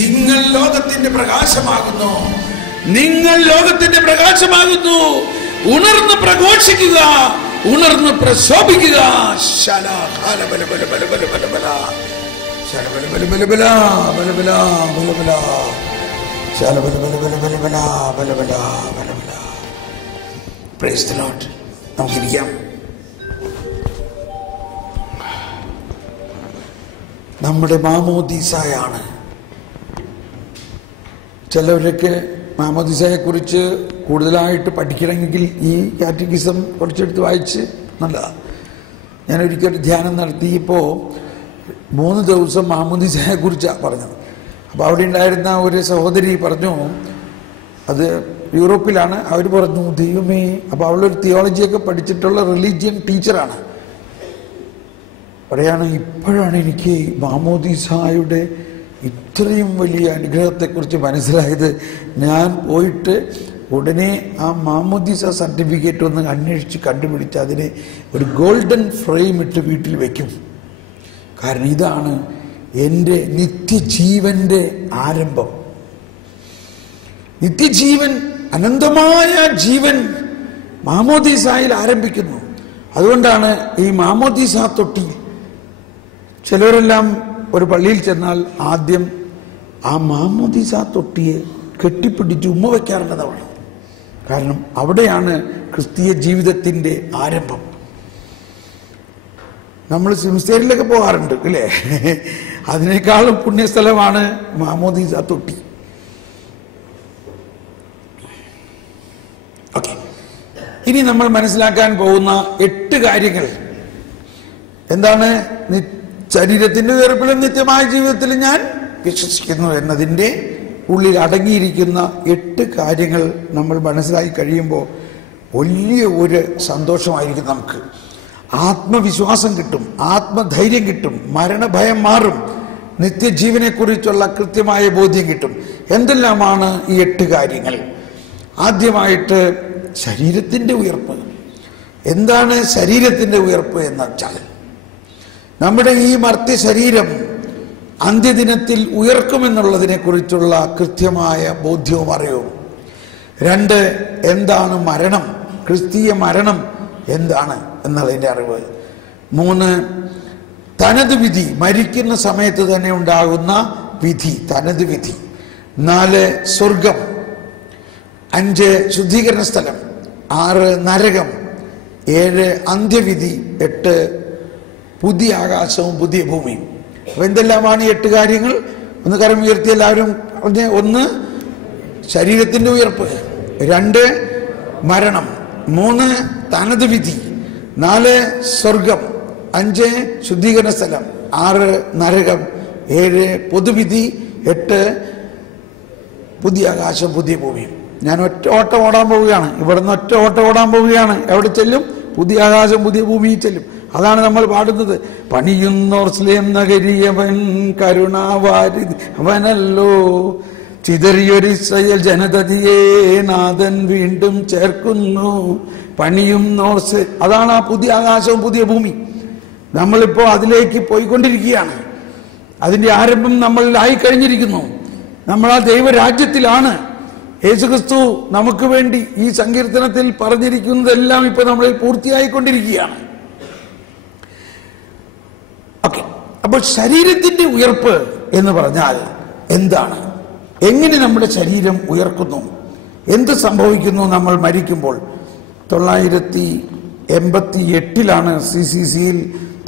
നിങ്ങൾ ലോകത്തിന്റെ പ്രകാശമാകുന്നു. നിങ്ങൾ ലോകത്തിന്റെ പ്രകാശമാകുന്നു. ഉണർന്ന് പ്രഘോഷിക്കുക, ഉണർന്ന് പ്രശോഭിക്കുക. Praise the lord. നമുക്കിരിക്കാം. നമ്മുടെ മാമോദീസായാണ്. ചിലവരൊക്കെ മാമോദീസയെ കുറിച്ച് കൂടുതലായിട്ട് പഠിക്കണമെങ്കിൽ ഈ കാറ്റഗിസം കുറച്ചെടുത്ത് വായിച്ച് നല്ലതാണ്. ഞാനൊരിക്കൽ ധ്യാനം നടത്തിയപ്പോൾ 3 ദിവസം മാമോദീസയെ കുറിച്ചാണ് പറഞ്ഞത്. അപ്പോൾ അവിടെ ഉണ്ടായിരുന്ന ഒരു സഹോദരി പറഞ്ഞു, അത് യൂറോപ്പിലാണ്. അവർ പറഞ്ഞു, ദൈവമേ, അപ്പോൾ അവളൊരു തിയോളജിയൊക്കെ പഠിച്ചിട്ടുള്ള റിലീജിയൻ ടീച്ചറാണ്. പറയാണ്, ഇപ്പോഴാണ് എനിക്ക് മാമോദീസായുടെ ഇത്രയും വലിയ അനുഗ്രഹത്തെക്കുറിച്ച് മനസ്സിലായത്. ഞാൻ പോയിട്ട് ഉടനെ ആ മാമോദീസ സർട്ടിഫിക്കറ്റ് ഒന്ന് അന്വേഷിച്ച് കണ്ടുപിടിച്ച് അതിനെ ഒരു ഗോൾഡൻ ഫ്രെയിം ഇട്ട് വീട്ടിൽ വയ്ക്കും. കാരണം ഇതാണ് എൻ്റെ നിത്യജീവൻ്റെ ആരംഭം. നിത്യജീവൻ, അനന്തമായ ജീവൻ മാമോദീസായിൽ ആരംഭിക്കുന്നു. അതുകൊണ്ടാണ് ഈ മാമോദീസ തൊട്ടി. ചിലവരെല്ലാം ഒരു പള്ളിയിൽ ചെന്നാൽ ആദ്യം ആ മാമോദീസ തൊട്ടിയെ കെട്ടിപ്പിടിച്ച് ഉമ്മ വയ്ക്കാറുള്ളതാണ്. കാരണം അവിടെയാണ് ക്രിസ്തീയ ജീവിതത്തിൻ്റെ ആരംഭം. നമ്മൾ സെമിത്തേരിയിലൊക്കെ പോകാറുണ്ട് അല്ലേ? അതിനേക്കാളും പുണ്യസ്ഥലമാണ് മാമോദീസ തൊട്ടി. ഓക്കെ, ഇനി നമ്മൾ മനസ്സിലാക്കാൻ പോകുന്ന 8 കാര്യങ്ങൾ എന്താണ്? ശരീരത്തിന്റെ ഉയർപ്പിലും നിത്യമായ ജീവിതത്തിലും ഞാൻ വിശ്വസിക്കുന്നു എന്നതിൻ്റെ ഉള്ളിൽ അടങ്ങിയിരിക്കുന്ന 8 കാര്യങ്ങൾ നമ്മൾ മനസ്സിലാക്കി കഴിയുമ്പോൾ വലിയ ഒരു സന്തോഷമായിരിക്കും നമുക്ക്. ആത്മവിശ്വാസം കിട്ടും, ആത്മധൈര്യം കിട്ടും, മരണഭയം മാറും, നിത്യജീവനെക്കുറിച്ചുള്ള കൃത്യമായ ബോധ്യം കിട്ടും. എന്തെല്ലാമാണ് ഈ 8 കാര്യങ്ങൾ? ആദ്യമായിട്ട് ശരീരത്തിൻ്റെ ഉയർപ്പ്. എന്താണ് ശരീരത്തിൻ്റെ ഉയർപ്പ് എന്ന് വെച്ചാൽ, നമ്മുടെ ഈ മർത്യ ശരീരം അന്ത്യദിനത്തിൽ ഉയർക്കുമെന്നുള്ളതിനെ കുറിച്ചുള്ള കൃത്യമായ ബോധ്യവും അറിവും. 2, എന്താണ് മരണം, ക്രിസ്തീയ മരണം എന്താണ് എന്നുള്ളതിൻ്റെ അറിവ്. 3, തനത് വിധി, മരിക്കുന്ന സമയത്ത് തന്നെ ഉണ്ടാകുന്ന വിധി, തനത് വിധി. 4, സ്വർഗം. 5, ശുദ്ധീകരണ സ്ഥലം. 6, നരകം. 7, അന്ത്യവിധി. 8, പുതിയ ആകാശവും പുതിയ ഭൂമിയും. അപ്പൊ എന്തെല്ലാമാണ് ഈ 8 കാര്യങ്ങൾ? ഒന്ന് കരം ഉയർത്തി എല്ലാവരും പറഞ്ഞ്. 1, ശരീരത്തിന്റെ ഉയർപ്പ്. 2, മരണം. 3, തനത് വിധി. 4, സ്വർഗം. 5, ശുദ്ധീകരണ സ്ഥലം. 6, നരകം. 7, പൊതുവിധി. 8, പുതിയ ആകാശം പുതിയ ഭൂമിയും. ഞാൻ ഒറ്റ ഓട്ടം ഓടാൻ പോവുകയാണ്. ഇവിടുന്ന് ഒറ്റ ഓട്ടം ഓടാൻ പോവുകയാണ്. എവിടെ ചെല്ലും? പുതിയ ആകാശം പുതിയ ഭൂമിയിൽ ചെല്ലും. അതാണ് നമ്മൾ പാടുന്നത്. പണിയുന്നോർ സ്ലേം നഗരിയവൻ കരുണാവാരിധി അവനല്ലോ, ചിതറിയൊരു ഇസ്രായേൽ ജനതയെ നാഥൻ വീണ്ടും ചേർക്കുന്നു, പണിയും നോർസ്. അതാണ് ആ പുതിയ ആകാശവും പുതിയ ഭൂമി. നമ്മളിപ്പോ അതിലേക്ക് പോയിക്കൊണ്ടിരിക്കുകയാണ്. അതിന്റെ ആരംഭം നമ്മളിലായി കഴിഞ്ഞിരിക്കുന്നു. നമ്മൾ ആ ദൈവരാജ്യത്തിലാണ്. യേശുക്രിസ്തു നമുക്ക് വേണ്ടി ഈ സങ്കീർത്തനത്തിൽ പറഞ്ഞിരിക്കുന്നതെല്ലാം ഇപ്പൊ നമ്മളിൽ പൂർത്തിയായിക്കൊണ്ടിരിക്കുകയാണ്. ഓക്കെ, അപ്പോൾ ശരീരത്തിന്റെ ഉയർപ്പ് എന്ന് പറഞ്ഞാൽ എന്താണ്? എങ്ങനെ നമ്മുടെ ശരീരം ഉയർക്കുന്നു? എന്ത് സംഭവിക്കുന്നു നമ്മൾ മരിക്കുമ്പോൾ? 988 CCCയിൽ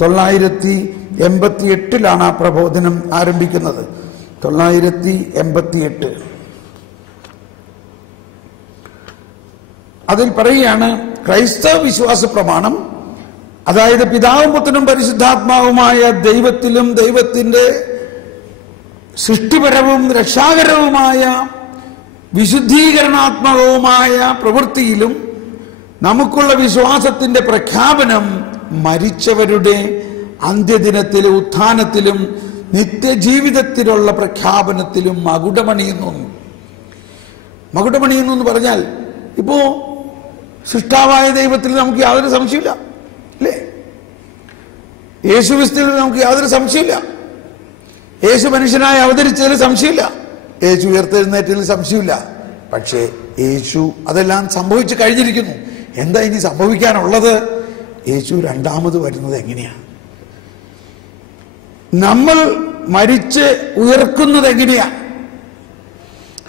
988 ആ പ്രബോധനം ആരംഭിക്കുന്നത്. 988 അതിൽ പറയുകയാണ്, ക്രൈസ്തവ വിശ്വാസ പ്രമാണം, അതായത് പിതാവും പുത്രനും പരിശുദ്ധാത്മാവുമായ ദൈവത്തിലും ദൈവത്തിന്റെ സൃഷ്ടിപരവും രക്ഷാകരവുമായ വിശുദ്ധീകരണാത്മകവുമായ പ്രവൃത്തിയിലും നമുക്കുള്ള വിശ്വാസത്തിന്റെ പ്രഖ്യാപനം മരിച്ചവരുടെ അന്ത്യദിനത്തിലെ ഉത്ഥാനത്തിലും നിത്യജീവിതത്തിലുള്ള പ്രഖ്യാപനത്തിലും മകുടമണിയുന്നു. മകുടമണിയുന്നു എന്ന് പറഞ്ഞാൽ, ഇപ്പോ സൃഷ്ടാവായ ദൈവത്തിൽ നമുക്ക് യാതൊരു സംശയമില്ല, അല്ലേ? യേശുക്രിസ്തുവിൽ നമുക്ക് യാതൊരു സംശയമില്ല. യേശു മനുഷ്യനായി അവതരിച്ചതിൽ സംശയമില്ല. യേശു ഉയർത്തെഴുന്നേറ്റതിൽ സംശയമില്ല. പക്ഷേ യേശു അതെല്ലാം സംഭവിച്ചു കഴിഞ്ഞിരിക്കുന്നു. എന്താ ഇനി സംഭവിക്കാനുള്ളത്? യേശു രണ്ടാമത് വരുന്നത് എങ്ങനെയാണ്? നമ്മൾ മരിച്ച് ഉയർക്കുന്നത് എങ്ങനെയാ?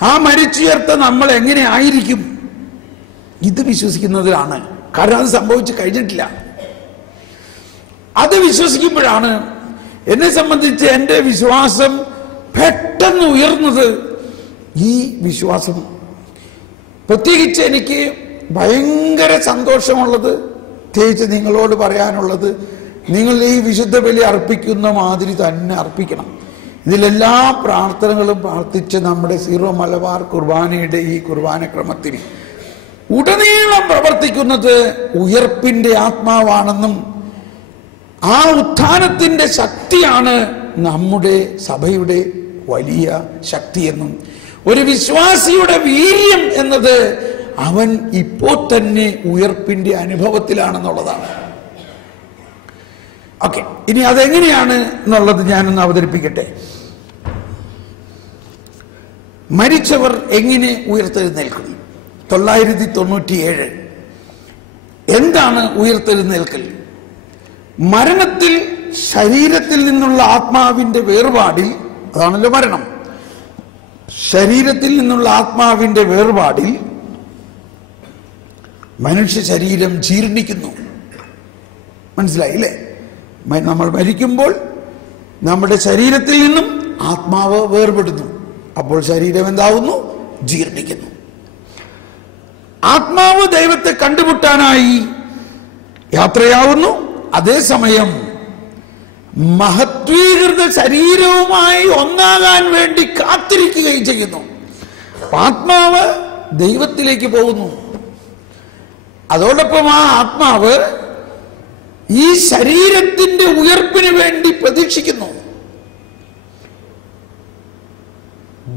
ആ മരിച്ചുയർത്ത നമ്മൾ എങ്ങനെ ആയിരിക്കും? ഇത് വിശ്വസിക്കുന്നതിലാണ്. കാരണം അത് സംഭവിച്ചു കഴിഞ്ഞിട്ടില്ല. അത് വിശ്വസിക്കുമ്പോഴാണ് എന്നെ സംബന്ധിച്ച് എൻ്റെ വിശ്വാസം പെട്ടെന്ന് ഉയർന്നത്. ഈ വിശ്വാസം പ്രത്യേകിച്ച് എനിക്ക് ഭയങ്കര സന്തോഷമുള്ളത്, പ്രത്യേകിച്ച് നിങ്ങളോട് പറയാനുള്ളത്, നിങ്ങൾ ഈ വിശുദ്ധ ബലി അർപ്പിക്കുന്ന മാതിരി തന്നെ അർപ്പിക്കണം. ഇതിലെല്ലാ പ്രാർത്ഥനകളും പ്രാർത്ഥിച്ച് നമ്മുടെ സീറോ മലബാർ കുർബാനയുടെ ഈ കുർബാന ക്രമത്തിൽ ഉടനീളം പ്രവർത്തിക്കുന്നത് ഉയർപ്പിന്റെ ആത്മാവാണെന്നും ആ ഉത്ഥാനത്തിന്റെ ശക്തിയാണ് നമ്മുടെ സഭയുടെ വലിയ ശക്തിയെന്നും, ഒരു വിശ്വാസിയുടെ വീര്യം എന്നത് അവൻ ഇപ്പോൾ തന്നെ ഉയർപ്പിന്റെ അനുഭവത്തിലാണെന്നുള്ളതാണ്. ഓക്കെ, ഇനി അതെങ്ങനെയാണ് എന്നുള്ളത് ഞാനൊന്ന് അവതരിപ്പിക്കട്ടെ. മരിച്ചവർ എങ്ങനെ ഉയർത്തെഴുന്നേൽക്കും? 997. എന്താണ് ഉയർത്തെഴുന്നേൽക്കൽ? മരണത്തിൽ ശരീരത്തിൽ നിന്നുള്ള ആത്മാവിന്റെ വേർപാടിൽ, അതാണല്ലോ മരണം, ശരീരത്തിൽ നിന്നുള്ള ആത്മാവിന്റെ വേർപാടിൽ മനുഷ്യ ശരീരം ജീർണിക്കുന്നു. മനസ്സിലായില്ലേ? നമ്മൾ മരിക്കുമ്പോൾ നമ്മുടെ ശരീരത്തിൽ നിന്നും ആത്മാവ് വേർപെടുന്നു. അപ്പോൾ ശരീരം എന്താവുന്നു? ജീർണിക്കുന്നു. ആത്മാവ് ദൈവത്തെ കണ്ടുമുട്ടാനായി യാത്രയാവുന്നു. അതേസമയം മഹത്വീകൃത ശരീരവുമായി ഒന്നാകാൻ വേണ്ടി കാത്തിരിക്കുകയും ചെയ്യുന്നു. ആത്മാവ് ദൈവത്തിലേക്ക് പോകുന്നു. അതോടൊപ്പം ആ ആത്മാവ് ഈ ശരീരത്തിന്റെ ഉയർപ്പിന് വേണ്ടി പ്രതീക്ഷിക്കുന്നു.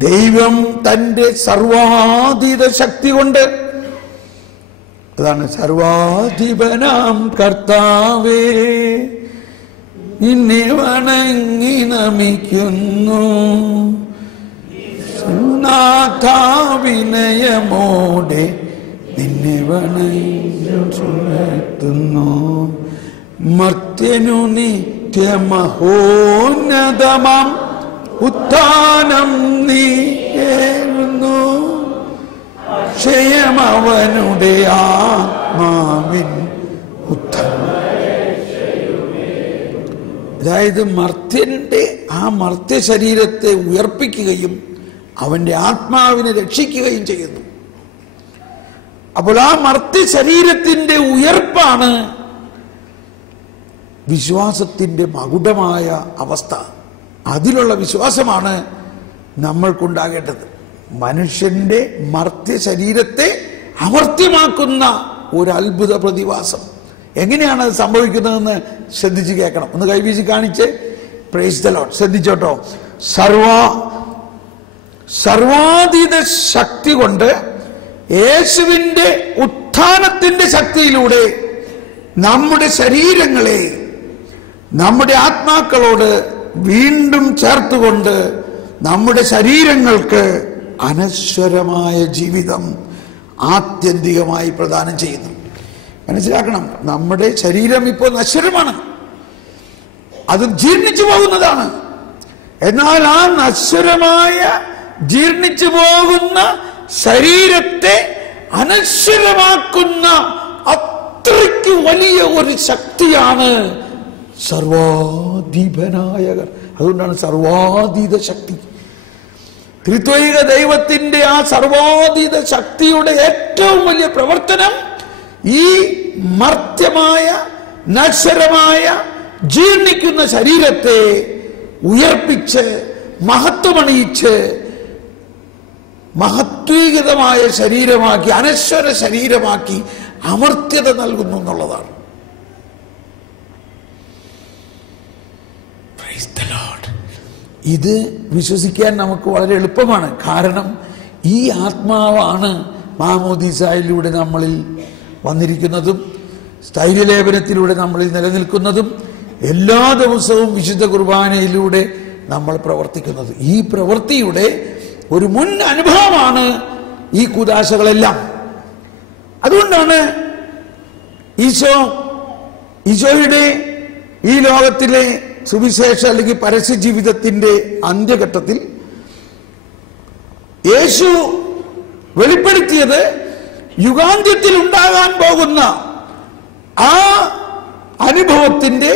ദൈവം തന്റെ സർവാധീത ശക്തി കൊണ്ട്, അതാണ് സർവാധിപനാം കർത്താവേ നിന്നെ വണങ്ങി നമിക്കുന്നു, വിനയമോടെ നിന്നെ വണങ്ങുന്നു, മർത്യനു നിത്യമഹോന്നതമാം ഉത്ഥാനം നീരുന്നു, ക്ഷയമവനുടെ ആത്മാവിൻ ഉത്ഥാനം. അതായത് മർത്യന്റെ ആ മർത്യ ശരീരത്തെ ഉയർപ്പിക്കുകയും അവന്റെ ആത്മാവിനെ രക്ഷിക്കുകയും ചെയ്യുന്നു. അപ്പോൾ ആ മർത്യ ശരീരത്തിന്റെ ഉയർപ്പാണ് വിശ്വാസത്തിന്റെ മകുടമായ അവസ്ഥ. അതിലുള്ള വിശ്വാസമാണ് നമ്മൾക്കുണ്ടാകേണ്ടത്. മനുഷ്യന്റെ മർത്യ ശരീരത്തെ അമർത്യമാക്കുന്ന ഒരു അത്ഭുത പ്രതിഭാസം. എങ്ങനെയാണ് അത് സംഭവിക്കുന്നതെന്ന് ശ്രദ്ധിച്ച് കേൾക്കണം. ഒന്ന് കൈവീശി കാണിച്ച് പ്രൈസ് ദി ലോർഡ്. ശ്രദ്ധിച്ചോട്ടോ. സർവാതീത ശക്തി കൊണ്ട് യേശുവിന്റെ ഉത്ഥാനത്തിന്റെ ശക്തിയിലൂടെ നമ്മുടെ ശരീരങ്ങളെ നമ്മുടെ ആത്മാക്കളോട് വീണ്ടും ചേർത്തുകൊണ്ട് നമ്മുടെ ശരീരങ്ങൾക്ക് അനശ്വരമായ ജീവിതം ആത്യന്തികമായി പ്രദാനം ചെയ്യുന്നു. മനസ്സിലാക്കണം, നമ്മുടെ ശരീരം ഇപ്പോൾ നശ്വരമാണ്, അത് ജീർണിച്ചു പോകുന്നതാണ്. എന്നാൽ ആ നശ്വരമായ ജീർണിച്ചു പോകുന്ന ശരീരത്തെ അനശ്വരമാക്കുന്ന അത്രയ്ക്ക് വലിയ ഒരു ശക്തിയാണ് സർവാധിപനായകർ. അതുകൊണ്ടാണ് സർവാതീത ശക്തി. ത്രിത്വൈക ദൈവത്തിന്റെ ആ സർവാതീത ശക്തിയുടെ ഏറ്റവും വലിയ പ്രവർത്തനം ഈ മർത്യമായ നശ്വരമായ ജീർണിക്കുന്ന ശരീരത്തെ ഉയർപ്പിച്ച് മഹത്വമണിയിച്ച് മഹത്വീകൃതമായ ശരീരമാക്കി, അനശ്വര ശരീരമാക്കി അമർത്യത നൽകുന്നു എന്നുള്ളതാണ്. ഇത് വിശ്വസിക്കാൻ നമുക്ക് വളരെ എളുപ്പമാണ്. കാരണം ഈ ആത്മാവാണ് മാമോദീസായിലൂടെ നമ്മളിൽ വന്നിരിക്കുന്നതും സ്ഥൈര്യലേപനത്തിലൂടെ നമ്മളിൽ നിലനിൽക്കുന്നതും എല്ലാ ദിവസവും വിശുദ്ധ കുർബാനയിലൂടെ നമ്മൾ പ്രവർത്തിക്കുന്നത്. ഈ പ്രവൃത്തിയുടെ ഒരു മുൻ അനുഭവമാണ് ഈ കൂദാശകളെല്ലാം. അതുകൊണ്ടാണ് ഈശോയുടെ ഈ ലോകത്തിലെ സുവിശേഷ അല്ലെങ്കിൽ പരസ്യ ജീവിതത്തിന്റെ അന്ത്യഘട്ടത്തിൽ യേശു വെളിപ്പെടുത്തിയത് യുഗാന്ത്യത്തിൽ ഉണ്ടാകാൻ പോകുന്ന ആ അനുഭവത്തിന്റെ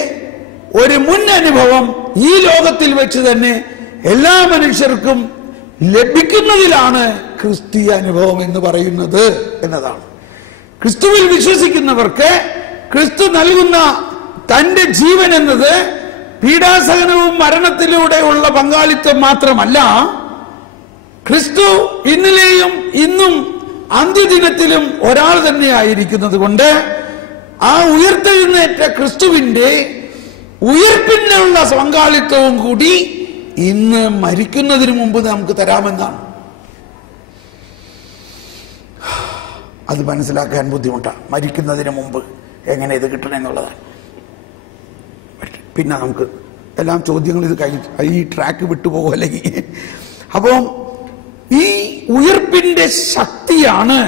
ഒരു മുൻ അനുഭവം ഈ ലോകത്തിൽ വെച്ച് തന്നെ എല്ലാ മനുഷ്യർക്കും ലഭിക്കുന്നതിലാണ് ക്രിസ്തീയ അനുഭവം എന്ന് പറയുന്നത് എന്നതാണ്. ക്രിസ്തുവിൽ വിശ്വസിക്കുന്നവർക്ക് ക്രിസ്തു നൽകുന്ന തന്റെ ജീവൻ എന്നത് പീഡാസഹനവും മരണത്തിലൂടെയുള്ള പങ്കാളിത്തം മാത്രമല്ല, ക്രിസ്തു ഇന്നലെയും ഇന്നും അന്ത്യദിനത്തിലും ഒരാൾ തന്നെയായിരിക്കുന്നത് കൊണ്ട് ആ ഉയർത്തെഴുന്നേറ്റ ക്രിസ്തുവിന്റെ ഉയർപ്പിനുള്ള പങ്കാളിത്തവും കൂടി ഇന്ന് മരിക്കുന്നതിന് മുമ്പ് നമുക്ക് തരാമെന്നാണ്. അത് മനസ്സിലാക്കാൻ ബുദ്ധിമുട്ടാണ്. മരിക്കുന്നതിന് മുമ്പ് എങ്ങനെ ഇത് കിട്ടണമെന്നുള്ളതാണ്. പിന്നെ നമുക്ക് എല്ലാം ചോദ്യങ്ങൾ ഇത് കഴിഞ്ഞ് ഈ ട്രാക്ക് വിട്ടുപോകും അല്ലെങ്കിൽ. അപ്പോൾ ഈ ഉയർപ്പിന്റെ ശക്തിയാണ്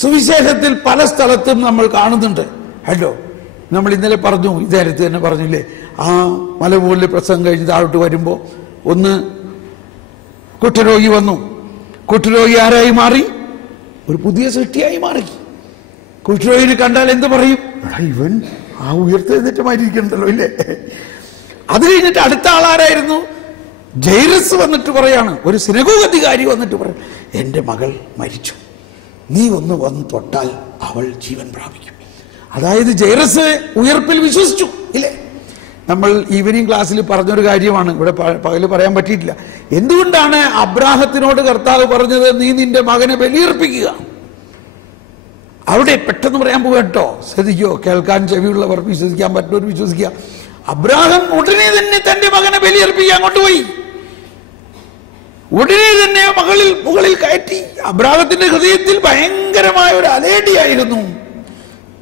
സുവിശേഷത്തിൽ പല സ്ഥലത്തും നമ്മൾ കാണുന്നുണ്ട്. ഹലോ, നമ്മൾ ഇന്നലെ പറഞ്ഞു, ഇതേരത്ത് തന്നെ പറഞ്ഞില്ലേ, ആ മലമുകളിൽ പ്രസംഗം കഴിഞ്ഞ് താഴോട്ട് വരുമ്പോൾ ഒന്ന് കുഷ്ഠരോഗി വന്നു. കുഷ്ഠരോഗി ആരായി മാറി? ഒരു പുതിയ സൃഷ്ടിയായി മാറി. കുഷ്ഠരോഗിനെ കണ്ടാൽ എന്ത് പറയും? ഇവൻ ആ ഉയർത്തെഴുന്നേറ്റമായിരിക്കണ്ടല്ലോ ഇല്ലേ? അത് കഴിഞ്ഞിട്ട് അടുത്ത ആളാരായിരുന്നു? ജൈറസ് വന്നിട്ട് പറയാണ്, ഒരു സിനഗോഗ് അധികാരി വന്നിട്ട് പറയും, എൻ്റെ മകൾ മരിച്ചു, നീ ഒന്ന് വന്ന് തൊട്ടാൽ അവൾ ജീവൻ പ്രാപിക്കും. അതായത് ജൈറസ് ഉയർപ്പിൽ വിശ്വസിച്ചു ഇല്ലേ? നമ്മൾ ഈവനിങ് ക്ലാസ്സിൽ പറഞ്ഞൊരു കാര്യമാണ്, ഇവിടെ പകല് പറയാൻ പറ്റിയിട്ടില്ല. എന്തുകൊണ്ടാണ് അബ്രാഹത്തിനോട് കർത്താവ് പറഞ്ഞത്, നീ നിന്റെ മകനെ ബലിയർപ്പിക്കുക? അവിടെ പെട്ടെന്ന് പറയാൻ പോവുക കേട്ടോ, ശ്രദ്ധിക്കോ, കേൾക്കാൻ ചെവിയുള്ളവർ വിശ്വസിക്കാൻ പറ്റുന്നവർ വിശ്വസിക്കുക. അബ്രാഹം ഉടനെ തന്നെ തന്റെ മകനെ ബലിയർപ്പിക്കാൻ കൊണ്ടുപോയി, ഉടനെ തന്നെ മുകളിൽ കയറ്റി. അബ്രാഹത്തിന്റെ ഹൃദയത്തിൽ ഭയങ്കരമായ ഒരു അലേടിയായിരുന്നു.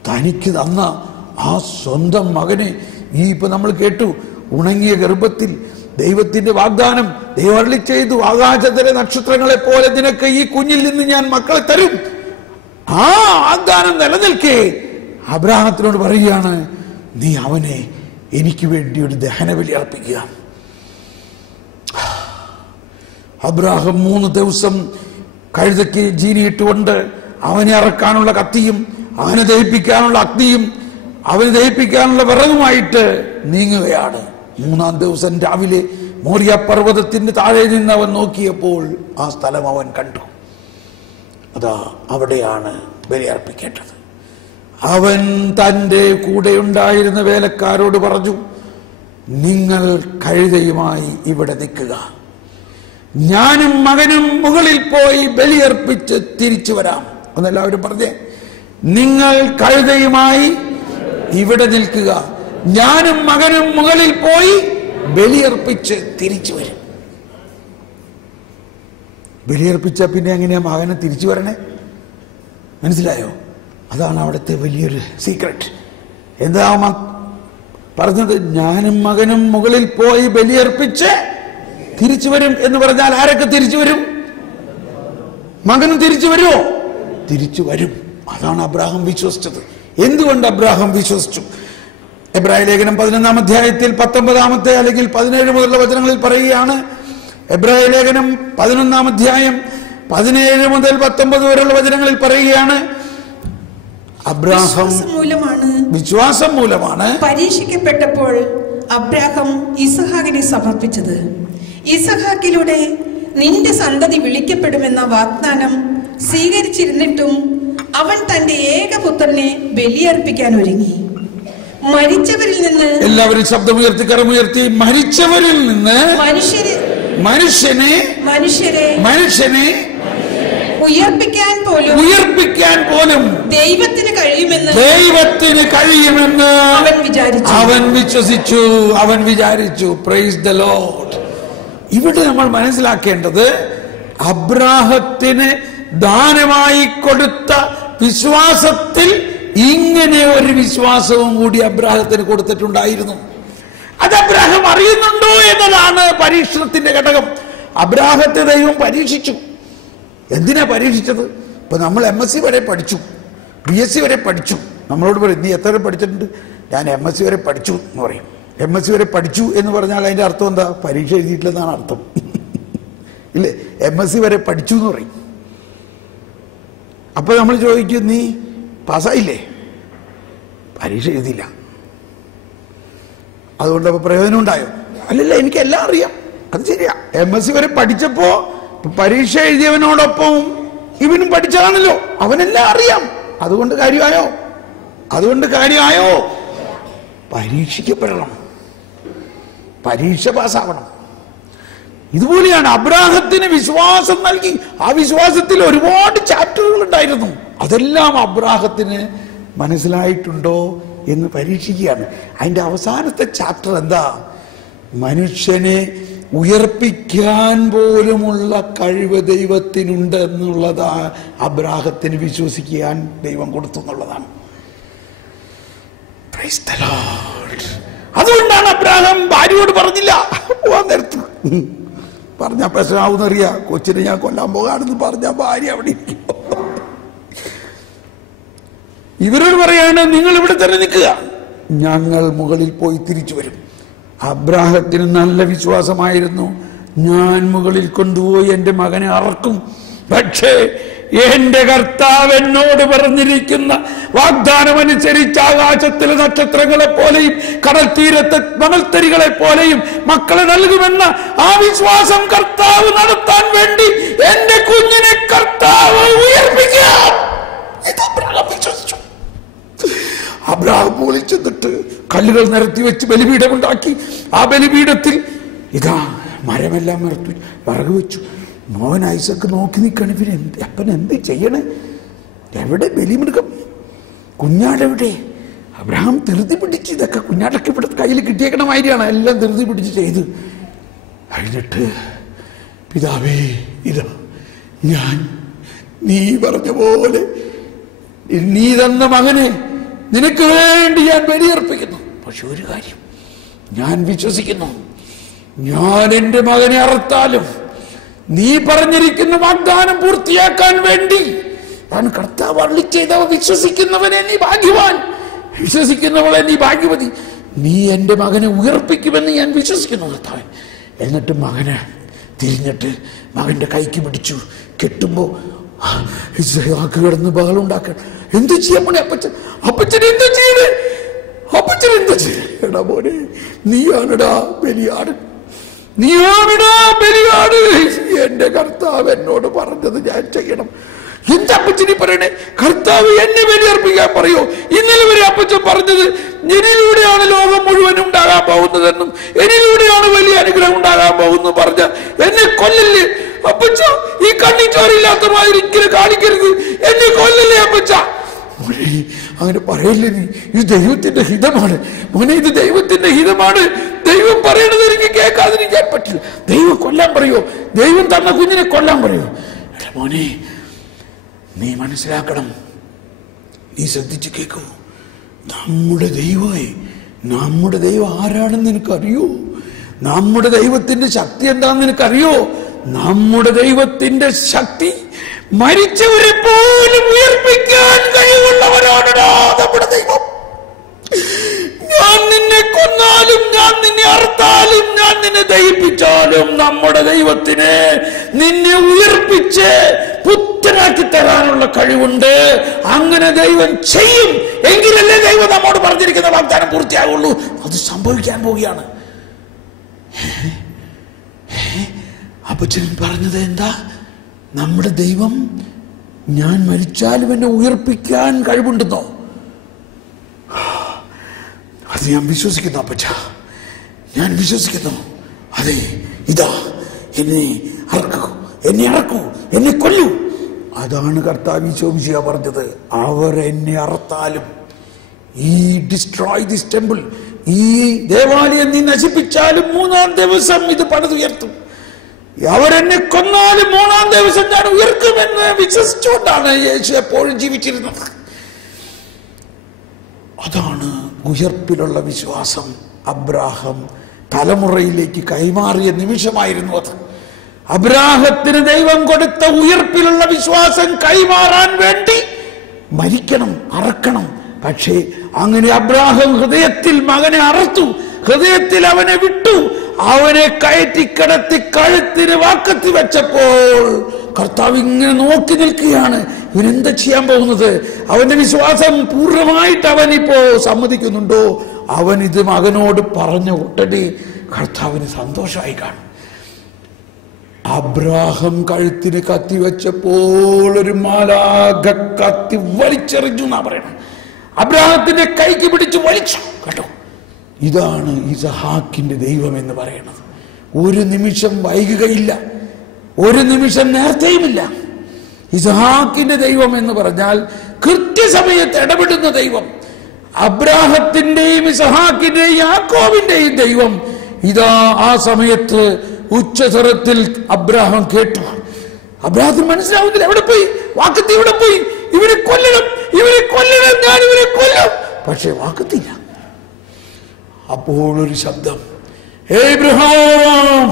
തനിക്ക് തന്ന ആ സ്വന്തം മകനെ, ഈ ഇപ്പൊ നമ്മൾ കേട്ടു, ഉണങ്ങിയ ഗർഭത്തിൽ ദൈവത്തിന്റെ വാഗ്ദാനം ദൈവം അരുളി ചെയ്തു, ആകാശത്തിലെ നക്ഷത്രങ്ങളെ പോലെ നിനക്ക് ഈ കുഞ്ഞിൽ നിന്ന് ഞാൻ മക്കളെ തരും. ആ വാഗ്ദാനം നിലനിൽക്കെ അബ്രാഹത്തിനോട് പറയുകയാണ്, നീ അവനെ എനിക്ക് വേണ്ടി ഒരു ദഹനബലി അർപ്പിക്കുക. അബ്രാഹം 3 ദിവസം കഴുതയ്ക്ക് ജീനിയിട്ടുകൊണ്ട് അവനെ അറക്കാനുള്ള കത്തിയും അവനെ ദഹിപ്പിക്കാനുള്ള അഗ്നിയും അവനെ ദഹിപ്പിക്കാനുള്ള വിറകുമായിട്ട് നീങ്ങുകയാണ്. 3-ാം ദിവസം രാവിലെ മോറിയ പർവ്വതത്തിന്റെ താഴെ നിന്ന് അവൻ നോക്കിയപ്പോൾ ആ സ്ഥലം അവൻ കണ്ടു. അതാ അവിടെയാണ് ബലിയർപ്പിക്കേണ്ടത്. അവൻ തൻ്റെ കൂടെ ഉണ്ടായിരുന്ന വേലക്കാരോട് പറഞ്ഞു, നിങ്ങൾ കഴുതയുമായി ഇവിടെ നിൽക്കുക, ഞാനും മകനും മുകളിൽ പോയി ബലിയർപ്പിച്ച് തിരിച്ചു വരാം. ഒന്നെല്ലാവരും പറഞ്ഞേ, നിങ്ങൾ കഴുതയുമായി ഇവിടെ നിൽക്കുക, ഞാനും മകനും മുകളിൽ പോയി ബലിയർപ്പിച്ച് തിരിച്ചു വരും. ബലിയർപ്പിച്ച പിന്നെ എങ്ങനെയാ മകനെ തിരിച്ചു വരണേ? മനസ്സിലായോ? അതാണ് അവിടുത്തെ വലിയൊരു സീക്രട്ട്. എന്താ പറഞ്ഞത്? ഞാനും മകനും മുകളിൽ പോയി ബലിയർപ്പിച്ച് തിരിച്ചു വരും എന്ന് പറഞ്ഞാൽ ആരൊക്കെ തിരിച്ചു വരും? മകനും തിരിച്ചു വരുമോ? തിരിച്ചു വരും. അതാണ് അബ്രാഹാം വിശ്വസിച്ചത്. എന്തുകൊണ്ട് അബ്രാഹാം വിശ്വസിച്ചു? എബ്രായ ലേഖനം 11-ാം അധ്യായത്തിൽ 19 അല്ലെങ്കിൽ 17 മുതലുള്ള വചനങ്ങളിൽ പറയുകയാണ്. എബ്രായ ലേഖനം 11-ാം അധ്യായം 17 മുതൽ 19 വരെയുള്ള വചനങ്ങളിൽ പറയുകയാണ്, അബ്രാഹാം വിശ്വാസം മൂലമാണ് പരീക്ഷിക്കപ്പെട്ടപ്പോൾ അബ്രാഹാം ഇസഹാക്കിനെ സമർപ്പിച്ചത്. ഇസഹാക്കിലൂടെ നിന്റെ സന്തതി വിളിക്കപ്പെടുമെന്ന വാഗ്ദാനം സ്വീകരിച്ചിരുന്നിട്ടും അവൻ തന്റെ ഏകപുത്രനെ ബലിയർപ്പിക്കാൻ ഒരുങ്ങി. മരിച്ചവരിൽ നിന്ന്, എല്ലാവരും ശബ്ദമുയർത്തി കരമുയർത്തി, മരിച്ചവരിൽ നിന്ന് മനുഷ്യനെ ഉയർപ്പിക്കാൻ പോലും ദൈവത്തിന് കഴിയുമെന്ന് അവൻ വിശ്വസിച്ചു, അവൻ വിചാരിച്ചു. Praise the Lord. ഇവിടെ നമ്മൾ മനസ്സിലാക്കേണ്ടത്, അബ്രാഹത്തിന് ദാനമായി കൊടുത്ത വിശ്വാസത്തിൽ ഇങ്ങനെ ഒരു വിശ്വാസവും കൂടി അബ്രാഹത്തിന് കൊടുത്തിട്ടുണ്ടായിരുന്നു. അത് അബ്രാഹാം അറിയുന്നുണ്ടോ എന്നതാണ് പരീക്ഷണത്തിന്റെ ഘടകം. അബ്രാഹത്തെ ദൈവം പരീക്ഷിച്ചു. എന്തിനാ പരീക്ഷിച്ചത്? ഇപ്പൊ നമ്മൾ MSc വരെ പഠിച്ചു, BSc വരെ പഠിച്ചു. നമ്മളോട് പറയും, നീ എത്ര പഠിച്ചിട്ടുണ്ട്? ഞാൻ MSc വരെ പഠിച്ചു എന്ന് പറയും. MSc വരെ പഠിച്ചു എന്ന് പറഞ്ഞാൽ അതിന്റെ അർത്ഥം എന്താ? പരീക്ഷ എഴുതിയിട്ടില്ലെന്നാണ് അർത്ഥം. ഇല്ലേ? MSc വരെ പഠിച്ചു എന്ന് പറയും. അപ്പൊ നമ്മൾ ചോദിക്കും, നീ പാസ്സായില്ലേ? പരീക്ഷ എഴുതിയില്ല, അതുകൊണ്ട് അപ്പൊ പ്രയോജനം ഉണ്ടായോ? അല്ലല്ല, എനിക്കെല്ലാം അറിയാം. അത് ശരിയാ. MSc വരെ പഠിച്ചപ്പോ പരീക്ഷ എഴുതിയവനോടൊപ്പം ഇവനും പഠിച്ചതാണല്ലോ, അവനെല്ലാം അറിയാം. അതുകൊണ്ട് കാര്യമായോ? പരീക്ഷിക്കപ്പെടണം, പരീക്ഷ പാസ്സാവണം. ഇതുപോലെയാണ് അബ്രാഹത്തിന് വിശ്വാസം നൽകി. ആ വിശ്വാസത്തിൽ ഒരുപാട് ചാപ്റ്ററുകൾ ഉണ്ടായിരുന്നു. അതെല്ലാം അബ്രാഹത്തിന് മനസ്സിലായിട്ടുണ്ടോ എന്ന് പരീക്ഷിക്കുകയാണ്. അതിന്റെ അവസാനത്തെ ചാപ്റ്റർ എന്താ? മനുഷ്യനെ ഉയർപ്പിക്കാൻ പോലുമുള്ള കഴിവ് ദൈവത്തിനുണ്ട് എന്നുള്ളതാ അബ്രാഹത്തിന് വിശ്വസിക്കാൻ ദൈവം കൊടുത്തു എന്നുള്ളതാണ്. Praise the Lord. അതുകൊണ്ടാണ് അബ്രാഹാം ഭാര്യയോട് പറഞ്ഞില്ല, പോവാൻ നേരത്ത്. പറഞ്ഞ പ്രശ്നമാവുന്നറിയാ, കൊച്ചിനെ ഞാൻ കൊല്ലാൻ പോകാണെന്ന് പറഞ്ഞ ഭാര്യ അവിടെ ഇരിക്കും. ഇവരോട് പറയാണ്, നിങ്ങൾ ഇവിടെ തന്നെ നിൽക്കുക, ഞങ്ങൾ മുകളിൽ പോയി തിരിച്ചു വരും. അബ്രാഹത്തിന് നല്ല വിശ്വാസമായിരുന്നു. ഞാൻ മുകളിൽ കൊണ്ടുപോയി എന്റെ മകനെ അറക്കും. പക്ഷേ എന്റെ കർത്താവ് എന്നോട് പറഞ്ഞിരിക്കുന്ന വാഗ്ദാനമനുസരിച്ച് ആകാശത്തിലെ നക്ഷത്രങ്ങളെ പോലെയും കടൽ തീരത്തെ മണൽത്തരികളെ പോലെയും മക്കളെ നൽകുമെന്ന ആ വിശ്വാസം കർത്താവ് നടത്താൻ വേണ്ടി എന്റെ കുഞ്ഞിനെ കർത്താവ് ഉയർപ്പിക്കാം. ഇത് അബ്രാഹാം വിശ്വസിച്ചു. അബ്രാഹാം മുകളിൽ ചെന്നിട്ട് കല്ലുകൾ നിരത്തി വെച്ച് ബലിപീഠമുണ്ടാക്കി. ആ ബലിപീഠത്തിൽ ഇതാ മരമെല്ലാം നിരത്തി വിറക് വെച്ചു. മോൻ ഐസക്ക് നോക്കി നിൽക്കണം. ഇവര് അപ്പൻ എന്ത് ചെയ്യണേ? എവിടെ ബലിമൃഗം? കുഞ്ഞാടെവിടെ? അബ്രാഹാം ധൃതി പിടിച്ച്, ഇതൊക്കെ കുഞ്ഞാടൊക്കെ ഇവിടെ കയ്യിൽ കിട്ടിയേക്കണ മാതിരിയാണ്, എല്ലാം ധൃതി പിടിച്ച് ചെയ്ത് കഴിഞ്ഞിട്ട്, പിതാവേ ഇതാ ഞാൻ നീ പറഞ്ഞ പോലെ നീ തന്ന മകനെ നിനക്ക് വേണ്ടി ഞാൻ ബലിയർപ്പിക്കുന്നു. പക്ഷെ ഒരു കാര്യം ഞാൻ വിശ്വസിക്കുന്നു, ഞാൻ എന്റെ മകനെ അറുത്താലും നീ പറഞ്ഞിരിക്കുന്ന വാഗ്ദാനം പൂർത്തിയാക്കാൻ വേണ്ടി ഞാൻ കർത്താവ് അരുളി ചെയ്തവ വിശ്വസിക്കുന്നവനെ നീ ഭാഗ്യവാൻ, വിശ്വസിക്കുന്നവളെ നീ ഭാഗ്യവതി. നീ എന്റെ മകനെ ഉയർപ്പിക്കുമെന്ന് ഞാൻ വിശ്വസിക്കുന്നു കർത്താവൻ. എന്നിട്ട് മകനെ തിരിഞ്ഞിട്ട് മകന്റെ കൈക്ക് പിടിച്ചു. കെട്ടുമ്പോ കിടന്ന് ബഹളം ഉണ്ടാക്കാൻ എന്ത് ചെയ്യാൻ പോണേ അപ്പച്ചൻ? അപ്പച്ചൻ എന്താ ചെയ്യണേ? അപ്പച്ചൻ എന്താ ചെയ്യേ? എടാ മോനെ, നീയാണടാ ബലിയാട്, നീയാണടാ ബലിയാട്. എന്റെ കർത്താവ് എന്നോട് പറഞ്ഞത് ഞാൻ ചെയ്യണം. എന്താ അപ്പച്ചനി പറയണേ? കർത്താവ് എന്നെ ബലിയർപ്പിക്കാൻ പറയോ? ഇന്നലെ വരെ അപ്പച്ചൻ പറഞ്ഞത് എന്നിലൂടെയാണ് ലോകം മുഴുവൻ ഉണ്ടാകാൻ പോകുന്നതെന്നും എന്നിലൂടെയാണ് വലിയ അനുഗ്രഹം ഉണ്ടാകാൻ പോകുന്നു പറഞ്ഞ എന്നെ കൊല്ലല്ലേ അപ്പച്ച? ഈ കണ്ണിച്ചോറില്ലാത്ത മാതിരി ഇങ്ങനെ കാണിക്കരുത്, എന്നെ കൊല്ലല്ലേ അപ്പച്ച? അങ്ങനെ പറയില്ലേ നീ. ഇത് ദൈവത്തിന്റെ ഹിതമാണ് മോനെ, ഇത് ദൈവത്തിന്റെ ഹിതമാണ്. ദൈവം പറയണത് എനിക്ക് കേൾക്കാതിരിക്കാൻ പറ്റില്ല. ദൈവം കൊല്ലാൻ പറയോ? ദൈവം തന്ന കുഞ്ഞിനെ കൊല്ലാൻ പറയോ? മോനെ, നീ മനസ്സിലാക്കണം, നീ ശ്രദ്ധിച്ചു കേൾക്കൂ. നമ്മുടെ ദൈവം ആരാണെന്ന് നിനക്കറിയോ? നമ്മുടെ ദൈവത്തിന്റെ ശക്തി എന്താണെന്ന് നിനക്കറിയോ? നമ്മുടെ ദൈവത്തിന്റെ ശക്തി മരിച്ചവരെ പോലും ഉയർപ്പിക്കാൻ കഴിവുള്ളവരാണടാ നമ്മുടെ ദൈവം. ഞാൻ നിന്നെ കൊന്നാലും, ഞാൻ നിന്നെ അറുത്താലും, ഞാൻ നിന്നെ ദഹിപ്പിച്ചാലും നമ്മുടെ ദൈവത്തിന് നിന്നെ ഉയർപ്പിച്ച് പുത്രനാക്കി തരാനുള്ള കഴിവുണ്ട്. അങ്ങനെ ദൈവം ചെയ്യും. എങ്കിലല്ലേ ദൈവം നമ്മോട് പറഞ്ഞിരിക്കുന്ന വാഗ്ദാനം പൂർത്തിയാകുള്ളൂ. അത് സംഭവിക്കാൻ പോവുകയാണ്. അപ്പച്ചൻ പറഞ്ഞത് എന്താ? നമ്മുടെ ദൈവം ഞാൻ മരിച്ചാലും എന്നെ ഉയർപ്പിക്കാൻ കഴിവുണ്ടെന്നോ? അത് ഞാൻ വിശ്വസിക്കുന്നു അപ്പച്ച, ഞാൻ വിശ്വസിക്കുന്നു. അതെ, ഇതാ എന്നെ അറക്കൂ, എന്നെ കൊല്ലൂ. അതാണ് കർത്താവ് ഈശോ പറഞ്ഞത്. അവർ എന്നെ അറുത്താലും, ഈ ഡിസ്ട്രോയ് ദിസ് ടെമ്പിൾ, ഈ ദേവാലയം നീ നശിപ്പിച്ചാലും 3-ാം ദിവസം ഇത് പണിതുയർത്തും. അവരെന്നെ കൊന്നാലും 3-ാം ദിവസം ഞാൻ ഉയർക്കുമെന്ന് വിശ്വസിച്ചുകൊണ്ടാണ് യേശു എപ്പോഴും ജീവിച്ചിരുന്നത്. അതാണ് ഉയർപ്പിലുള്ള വിശ്വാസം. അബ്രാഹാം തലമുറയിലേക്ക് കൈമാറിയ നിമിഷമായിരുന്നു അത്. അബ്രാഹത്തിന് ദൈവം കൊടുത്ത ഉയർപ്പിലുള്ള വിശ്വാസം കൈമാറാൻ വേണ്ടി മരിക്കണം, അറക്കണം. പക്ഷേ അങ്ങനെ അബ്രാഹാം ഹൃദയത്തിൽ മകനെ അറുത്തു, ഹൃദയത്തിൽ അവനെ വിട്ടു, അവനെ കയറ്റി കിടത്തി കഴുത്തിന് വാക്കത്തി വെച്ചപ്പോൾ കർത്താവ് ഇങ്ങനെ നോക്കി നിൽക്കുകയാണ്. ഇവനെന്താ ചെയ്യാൻ പോകുന്നത്? അവന്റെ വിശ്വാസം പൂർണ്ണമായിട്ട് അവനിപ്പോ സമ്മതിക്കുന്നുണ്ടോ? അവൻ ഇത് മകനോട് പറഞ്ഞ ഉടനെ കർത്താവിന് സന്തോഷമായി കാണും. അബ്രാഹാം കഴുത്തിന് കത്തി വെച്ചപ്പോൾ ഒരു മാലാഖ കത്തി വലിച്ചെറിഞ്ഞു എന്നാ പറയണം. അബ്രാഹത്തിന്റെ കൈക്ക് പിടിച്ച് വലിച്ചു. കേട്ടോ, ഇതാണ് ഇസഹാക്കിന്റെ ദൈവം എന്ന് പറയുന്നത്. ഒരു നിമിഷം വൈകുകയില്ല, ഒരു നിമിഷം നേരത്തെയുമില്ല. ഇസഹാക്കിന്റെ ദൈവം എന്ന് പറഞ്ഞാൽ കൃത്യസമയത്ത് ഇടപെടുന്ന ദൈവം. അബ്രാഹത്തിന്റെയും ഇസഹാക്കിന്റെയും യാക്കോബിന്റെയും ദൈവം ഇതാ ആ സമയത്ത് ഉച്ചസ്വരത്തിൽ അബ്രാഹാം കേട്ടു. അബ്രാഹത്തിന് മനസ്സിലാവുന്നില്ല, എവിടെ പോയി വാക്കത്തി, എവിടെ പോയി? ഇവരെ കൊല്ലണം, ഞാൻ ഇവരെ കൊല്ലും. പക്ഷെ വാക്കത്തില്ല. അപ്പോൾ ഒരു ശബ്ദം, ഏബ്രഹാം.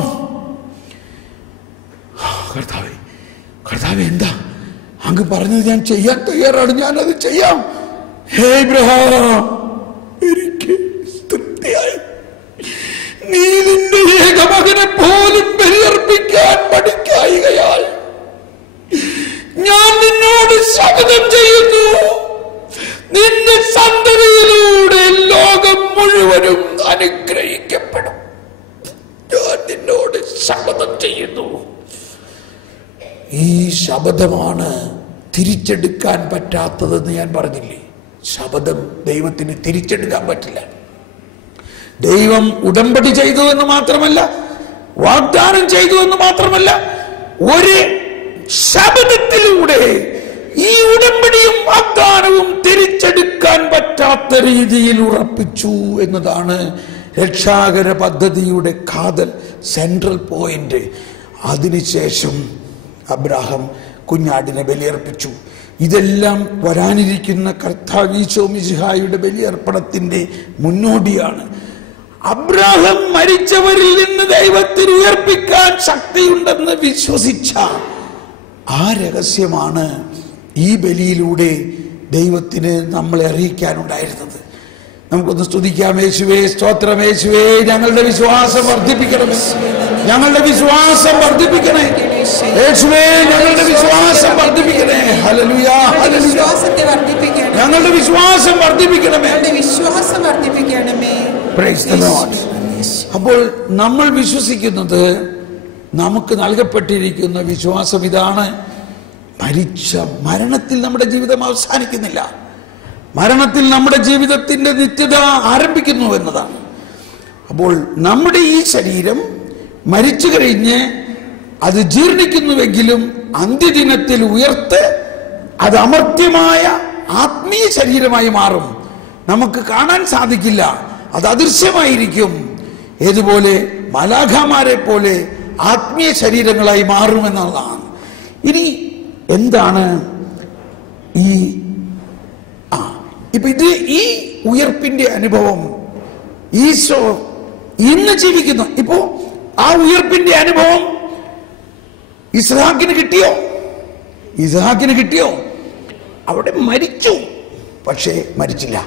കർത്താവേ എന്താ അങ്ങ് പറഞ്ഞത്? ഞാൻ ചെയ്യാൻ തയ്യാറാണ്, ഞാനത് ചെയ്യാം. ഏബ്രഹാം, എനിക്ക് തൃപ്തിയായി. നീ നിന്റെ ഏകമകനെ പോലും ബലിയർപ്പിക്കാൻ പഠിക്കായികയാൽ ഞാൻ നിന്നോട് ശപഥം ചെയ്യുന്നു, നിന്റെ സന്തതിയിലൂടെ ലോകം മുഴുവനും അനുഗ്രഹിക്കപ്പെടും. ഞാൻ നിന്നോട് ശപഥം ചെയ്യുന്നു. ഈ ശപഥമാണ് തിരിച്ചെടുക്കാൻ പറ്റാത്തതെന്ന് ഞാൻ പറഞ്ഞില്ലേ. ശപഥം ദൈവത്തിന് തിരിച്ചെടുക്കാൻ പറ്റില്ല. ദൈവം ഉടമ്പടി ചെയ്തു എന്ന് മാത്രമല്ല, വാഗ്ദാനം ചെയ്തു എന്ന് മാത്രമല്ല, ഒരു ശപഥത്തിലൂടെ ഈ ഉടമ്പടിയും വാഗ്ദാനവും തിരിച്ചെടുക്കാൻ പറ്റാത്ത രീതിയിൽ ഉറപ്പിച്ചു എന്നതാണ് രക്ഷാകര പദ്ധതിയുടെ കാതൽ, സെൻട്രൽ പോയിന്റ്. അതിനുശേഷം അബ്രാഹാം കുഞ്ഞാടിനെ ബലിയർപ്പിച്ചു. ഇതെല്ലാം വരാനിരിക്കുന്ന കർത്താവ് ഈശോ മിശിഹായുടെ ബലിയർപ്പണത്തിന്റെ മുന്നോടിയാണ്. അബ്രാഹാം മരിച്ചവരിൽ നിന്ന് ദൈവത്തിന് ഉയർപ്പിക്കാൻ ശക്തിയുണ്ടെന്ന് വിശ്വസിച്ച ആ രഹസ്യമാണ് ഈ ബലിയിലൂടെ ദൈവത്തിന് നമ്മളെ അറിയിക്കാനുണ്ടായിരുന്നത്. നമുക്കൊന്ന് സ്തുതിക്കാം. യേശുവേ, സ്തോത്രം. യേശുവേ, ഞങ്ങളുടെ വിശ്വാസം വർദ്ധിപ്പിക്കണമേ, ഞങ്ങളുടെ വിശ്വാസം വർദ്ധിപ്പിക്കണേ. യേശുവേ, ഞങ്ങളുടെ വിശ്വാസം വർദ്ധിപ്പിക്കണേ. Hallelujah, hallelujah. ഞങ്ങളുടെ വിശ്വാസം വർദ്ധിപ്പിക്കണമേ. Price the Lord. അപ്പോൾ നമ്മൾ വിശ്വസിക്കുന്നത്, നമുക്ക് നൽകപ്പെട്ടിരിക്കുന്ന വിശ്വാസം ഇതാണ്. മരണത്തിൽ നമ്മുടെ ജീവിതം അവസാനിക്കുന്നില്ല, മരണത്തിൽ നമ്മുടെ ജീവിതത്തിന്റെ നിത്യത ആരംഭിക്കുന്നു എന്നതാണ്. അപ്പോൾ നമ്മുടെ ഈ ശരീരം മരിച്ചു കഴിഞ്ഞ് അത് ജീർണിക്കുന്നുവെങ്കിലും അന്ത്യദിനത്തിൽ ഉയർത്ത് അത് അമർത്യമായ ആത്മീയ ശരീരമായി മാറും. നമുക്ക് കാണാൻ സാധിക്കില്ല, അത് അദൃശ്യമായിരിക്കും. ഏതുപോലെ മാലാഖമാരെ പോലെ ആത്മീയ ശരീരങ്ങളായി മാറുമെന്നുള്ളതാണ്. ഇനി എന്താണ് ഈ ഇപ്പൊ ഇത് ഈ ഉയർപ്പിന്റെ അനുഭവം ഈശോ ഇന്ന് ജീവിക്കുന്നു. ഇപ്പോ ആ ഉയർപ്പിന്റെ അനുഭവം ഇസ്ഹാക്കിന് കിട്ടിയോ? അവിടെ മരിച്ചു, പക്ഷേ മരിച്ചില്ല.